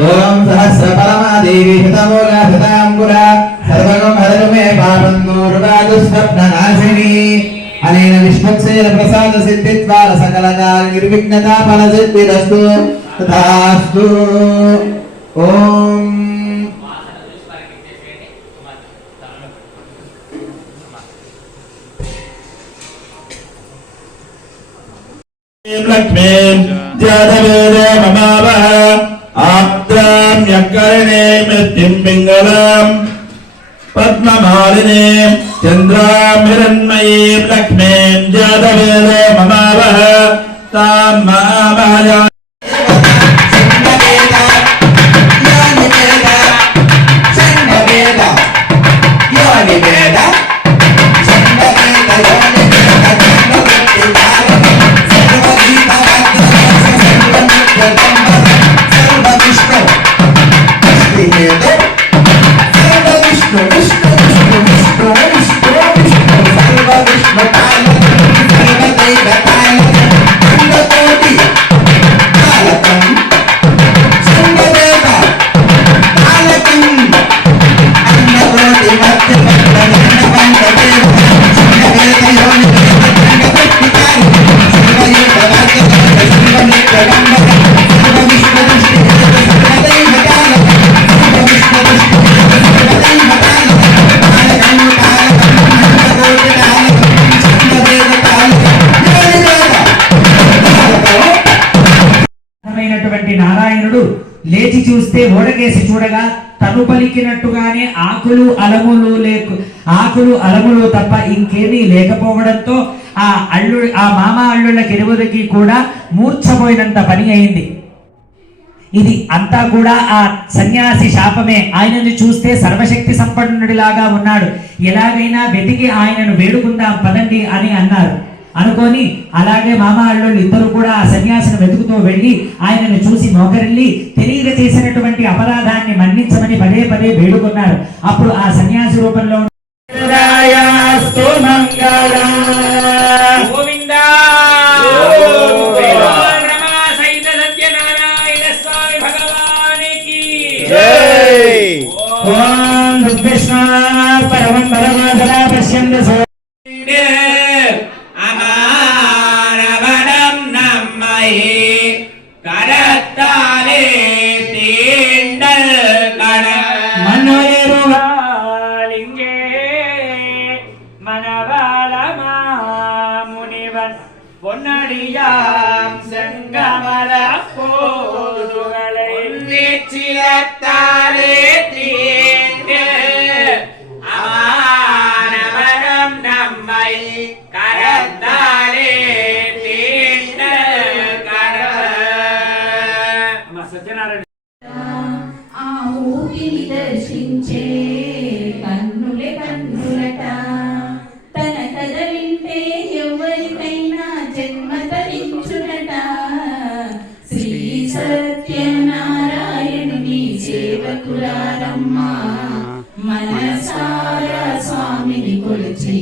ओम सहस्रपरमा देवी शतमूला शतांकुरा सर्वगं हरतु मे पापं दूरवादुस्वप्ननाशिनी अनेन विष्णुसेन प्रसाद सिद्धिद्वारा सकलकार्य निर्विघ्नता फलसिद्धिरस्तु तथास्तु। ओम लक्ष्मीं जातवेदे ममावः आप्त्रां यक्करणे मृत्युं पिङ्गलां पद्ममालिनीं चन्द्रां हिरण्मयीं लक्ष्मीं जातवेदे ममावः तां महामाया నారాయణుడు లేచి చూస్తే ఓడకేసి చూడగా తను పలికినట్టుగానే ఆకులు అలములు తప్ప ఇంకేమీ లేకపోవడంతో ఆ మామ అల్లుళ్ళకి ఇరువురికి కూడా మూర్ఛపోయినంత పని అయింది. ఇది అంతా కూడా ఆ సన్యాసి శాపమే. ఆయనను చూస్తే సర్వశక్తి సంపన్నుడిలాగా ఉన్నాడు, ఎలాగైనా వెతికి ఆయనను వేడుకుందాం పదండి అని అన్నారు. అనుకొని అలాగే మామ అల్లుళ్ళు ఇద్దరు కూడా ఆ సన్యాసిని వెతుకుతూ వెళ్ళి ఆయనను చూసి మోకరిల్లి తెలియక చేసినటువంటి అపరాధాన్ని మన్నించమని పదే పదే వేడుకున్నారు. అప్పుడు ఆ సన్యాసి రూపంలో பொன்னடியாம் செங்கமல போதுகளை நிச்சிரத்தாலே தீண்டு அமானவரம் நம்மை கரத்தாலே தீண்ட கர సత్యనారాయణ ఆ ఊపిని దర్శించే కన్నులే కన్నులట తన కథ వింటే ఎవరికైనా జన్మ తరించునట. శ్రీ సత్యనారాయణుని సేవకులారమ్మ మనసారా స్వామిని కొలిచి